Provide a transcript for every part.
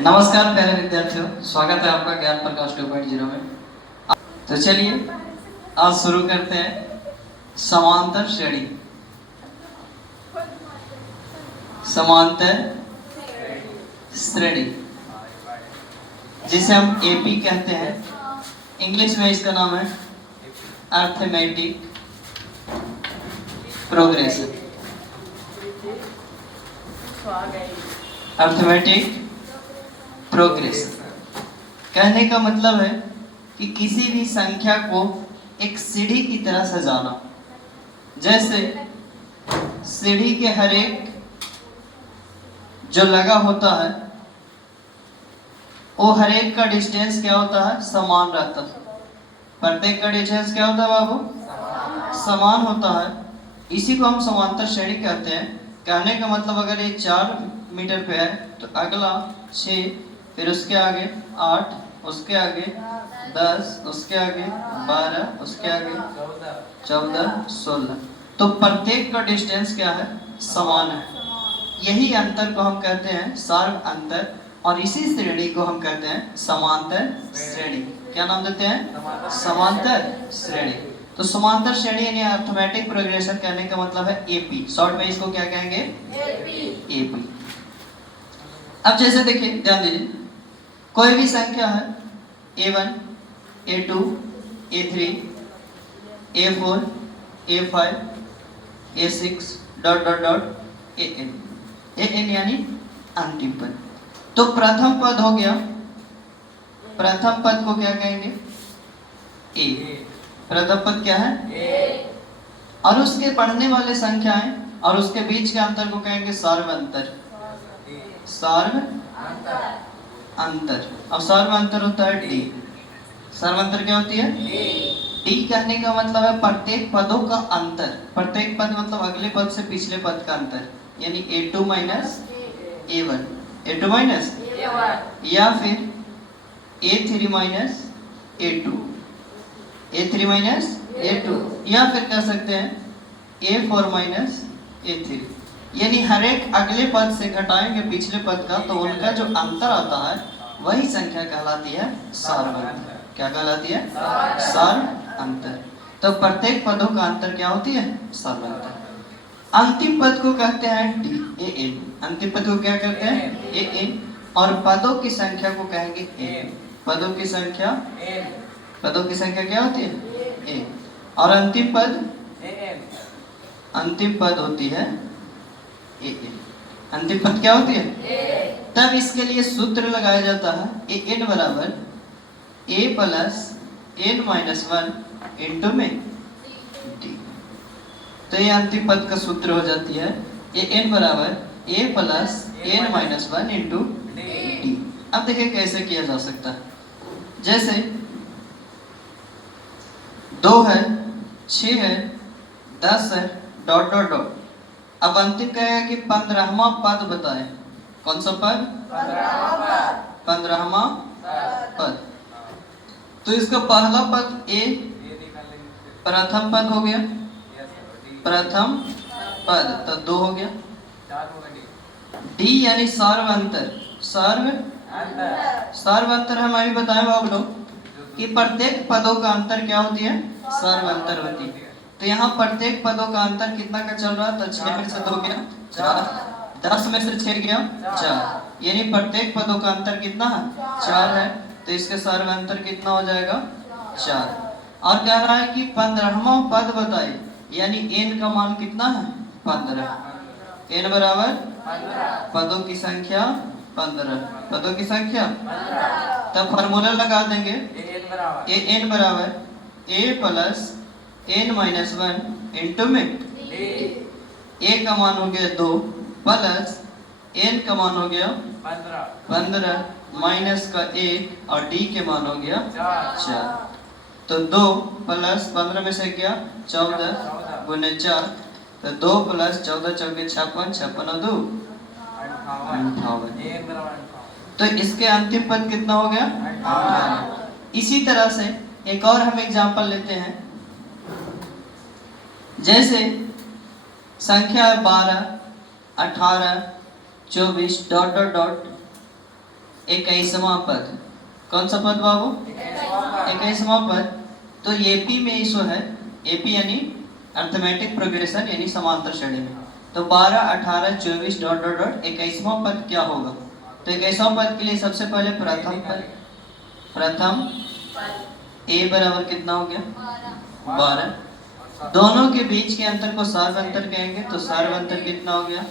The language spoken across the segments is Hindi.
नमस्कार प्यारे विद्यार्थियों, स्वागत है आपका ज्ञान प्रकाश 2.0 में। तो चलिए आज शुरू करते हैं समांतर श्रेणी। समांतर श्रेणी जिसे हम एपी कहते हैं, इंग्लिश में इसका नाम है अर्थमेटिक प्रोग्रेशन। अर्थमेटिक प्रोग्रेशन कहने का मतलब है कि किसी भी संख्या को एक सीढ़ी की तरह सजाना। जैसे सीढ़ी के हर एक जो लगा होता है वो हर एक का डिस्टेंस क्या होता है, समान रहता है। प्रत्येक का डिस्टेंस क्या होता है बाबू, समान होता है। इसी को हम समांतर श्रेणी कहते हैं। कहने का मतलब अगर ये 4 मीटर पे है तो अगला 6, फिर उसके आगे 8, उसके आगे 10, उसके आगे 12, उसके आगे 14, 16। तो प्रत्येक का डिस्टेंस क्या है, समान है। यही अंतर को हम कहते हैं सार्व अंतर, और इसी श्रेणी को हम कहते हैं समांतर श्रेणी। क्या नाम देते हैं, समांतर श्रेणी। तो समांतर श्रेणी यानी अर्थमेटिक प्रोग्रेशन कहने का मतलब है एपी। शॉर्ट में इसको क्या कहेंगे, एपी। अब जैसे देखिए, ध्यान दीजिए, कोई भी संख्या है a1, a2, a3, a4, a5, a6 dot dot dot an। an यानी अंतिम पद। तो प्रथम पद हो गया, प्रथम पद को क्या कहेंगे, a। प्रथम पद क्या है, a। और उसके पढ़ने वाले संख्याएं और उसके बीच के अंतर को कहेंगे सार्व अंतर। सार्व अंतर। अब सार्व अंतर होता है डी। सार्व अंतर क्या होती है, डी कहने का मतलब है प्रत्येक पदों का अंतर। प्रत्येक पद मतलब अगले पद से पिछले पद का अंतर, यानी a2 minus a1, a2 minus a1, या फिर a3 minus a2, a3 minus a2, या फिर कह सकते हैं a4 माइनस a3। यानी हर एक अगले पद से घटाएंगे पिछले पद का, तो उनका जो अंतर आता है वही संख्या कहलाती है सार्व अंतर। क्या कहलाती है, सार्व अंतर। तो प्रत्येक पदों का अंतर क्या होती है, सार्व अंतर। अंतिम पद को कहते हैं डी, an। अंतिम पद को क्या कहते हैं, an। और पदों की संख्या को कहेंगे n। पदों की संख्या, पदों की संख्या क्या होती है, n। और अंतिम पद, अंतिम पद होती है an। अंतिम पद क्या होती है, तब इसके लिए सूत्र लगाया जाता है an बराबर a plus n minus 1 into में d। तो ये अंतिम पद का सूत्र हो जाती है an बराबर a plus n minus 1 into d। अब देखिए कैसे किया जा सकता है। जैसे 2 है, 6 है, 10 है, डॉट डॉट डॉट। अब अंतिम कहेगा कि 15वां पद बताएं। कौन सा पद, 15वां पद। तो इसका पहला पद a, प्रथम पद हो गया, प्रथम पद, तो 2 हो गया। d यानी सार्व अंतर। सार्व अंतर हम अभी बताएं आप लोग कि प्रत्येक पदों का अंतर क्या होती है, सार्व अंतर होती है। तो यहाँ प्रत्येक पदों का अंतर कितना का चल रहा है, तो 6 में से 2 गया 4, 10 में से 6 गया 4, यानी प्रत्येक पदों का अंतर कितना है, 4 है। तो इसके सार्व अंतर कितना हो जाएगा, 4। और कह रहा है कि 15वां पद बताए, यानी n का मान कितना है, 15। n बराबर पदों की संख्या 15, पदों की संख्या। तब फार्मूला लगा देंगे an बराबर a plus n minus 1 into में a का मान हो गया 2 प्लस n का मान हो गया 15 माइनस का 1 और d के मान हो गया 4। तो 2 प्लस 15 में से क्या 14 गुने 4, तो 2 प्लस 14 चौके 56, 56 और 2 58। तो इसके अंतिम पद कितना हो गया, 58। इसी तरह से एक और हम एग्जांपल लेते हैं। जैसे संख्या 12, 18, 24 डॉट डॉट डॉट 21वां पद। कौन सा पद बाबू? 21वां पद। तो एपी में इशू है, एपी यानी अर्थमेटिक प्रोग्रेशन यानी समांतर श्रेणी में। तो 12, 18, 24 डॉट डॉट डॉट 21वां पद क्या होगा? तो 21वां पद के लिए सबसे पहले प्रथम पद, प्रथम ए बराबर कितना हो गया? 12। दोनों के बीच के अंतर को सार्व अंतर कहेंगे, तो सार्व अंतर कितना हो गया?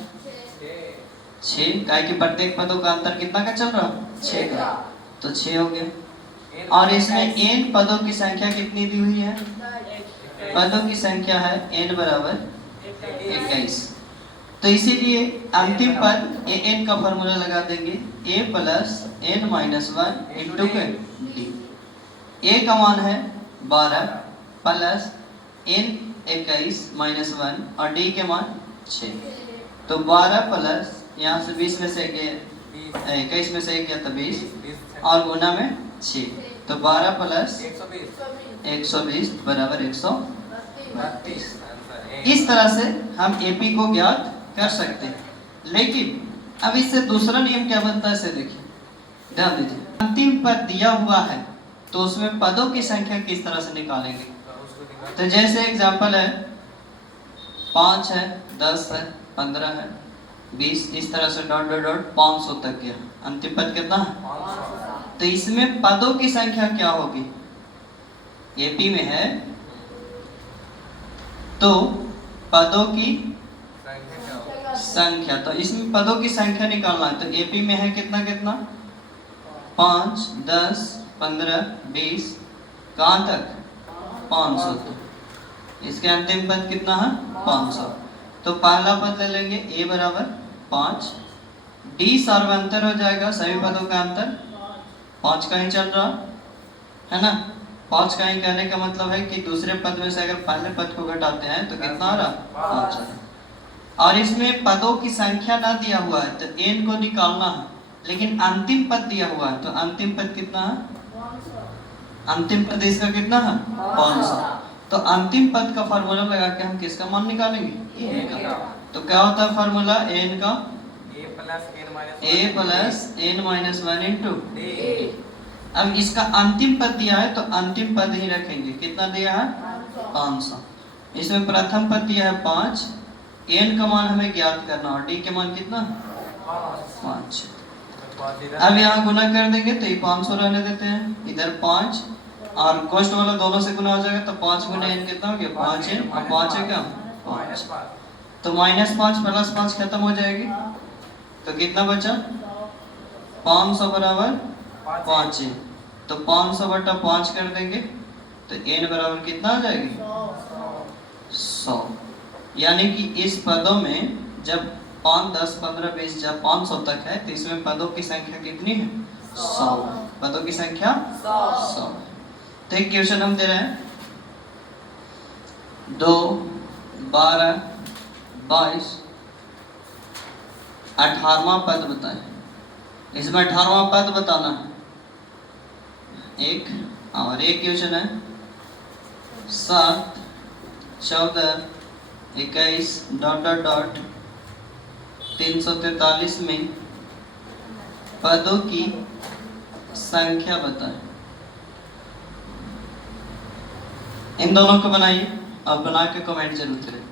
6। काय कि प्रत्येक पदों का अंतर कितना का चल रहा? 6 का, तो 6 हो गया। और इसमें n पदों की संख्या कितनी दी हुई है? पदों की संख्या है n बराबर 21। तो इसीलिए अंतिम पद an का फॉर्मूला लगा देंगे, a plus n minus 1 into D. a का मान है 12 प्लस n 21 माइनस 1 और d के मान 6। तो 12 प्लस यहाँ से 20 में से 21 में से 1 गया तो 20 और गुना में 6, तो 12 प्लस 120 बराबर 132। इस तरह से हम एपी को ज्ञात कर सकते हैं। लेकिन अब इससे दूसरा नियम क्या बनता है, इसे देखिए, ध्यान दीजिए। अंतिम पद दिया हुआ है तो उसमें पदों की संख्या किस तरह से निकालेंगे? तो जैसे एग्जांपल है 5 है, 10 है, 15 है, 20, इस तरह से डॉट डॉट डॉट 500 तक गया। अंतिम पद कितना है? तो इसमें पदों की संख्या क्या होगी? एपी में है तो पदों की संख्या, तो इसमें पदों की संख्या निकालना है। तो एपी में है कितना कितना? 5, 10, 15, 20, कहां तक? 500 तक। इसके अंतिम पद कितना है? 500। तो पहला पद ले लेंगे a बराबर 5, d सार्वंतर हो जाएगा, सभी पदों का अंतर 5 का ही चल रहा है ना। 5 का ही कहने का मतलब है कि दूसरे पद में से अगर पहले पद को घटाते हैं तो कितना आ रहा? 5। और इसमें पदों की संख्या ना दिया हुआ है तो n को निकालना है, लेकिन अंतिम पद दिया हुआ है। तो अंतिम पद कितना है? अंतिम पद इसका कितना है? 500। तो अंतिम पद का फार्मूला लगा के हम किसका मान निकालेंगे? a का। तो क्या होता है फार्मूला n का? a plus n minus 1 into d। अब इसका अंतिम पद दिया है तो अंतिम पद ही रखेंगे। कितना दिया है? 500। इसमें प्रथम पद दिया है 5, n का मान हमें ज्ञात करना और d के मान कितना? 5। अब यहाँ गुना कर देंगे तो ये 500 रहने देते हैं, इधर 5 और कोष्ट वाला दोनों से गुना हो जाएगा तो 5 गुना n कितना हो गया? 5n और 5 है क्या? 5। तो -5 प्लस 5 खत्म हो जाएगी, तो कितना बचा? 500 बराबर 5n। तो 500 बटा 5 कर देंगे तो n बराबर कितना आ जाएगी? 100। यानी कि इस पदों में जब 5, 10, 15, 20 जब 500 तक है तो इसमें पदों की संख्या कितनी है? 100। पदों की संख्या 100। तो एक क्वेश्चन हम दे रहे हैं 2, 12, 22, 18वां पद बताएं। इसमें 18वां पद बताना है एक, और एक क्वेश्चन है 7, 14, 21 डॉट डॉट डॉट 343 में पदों की संख्या बताएं। इन दोनों को बनाइए और बना के कमेंट जरूर करें।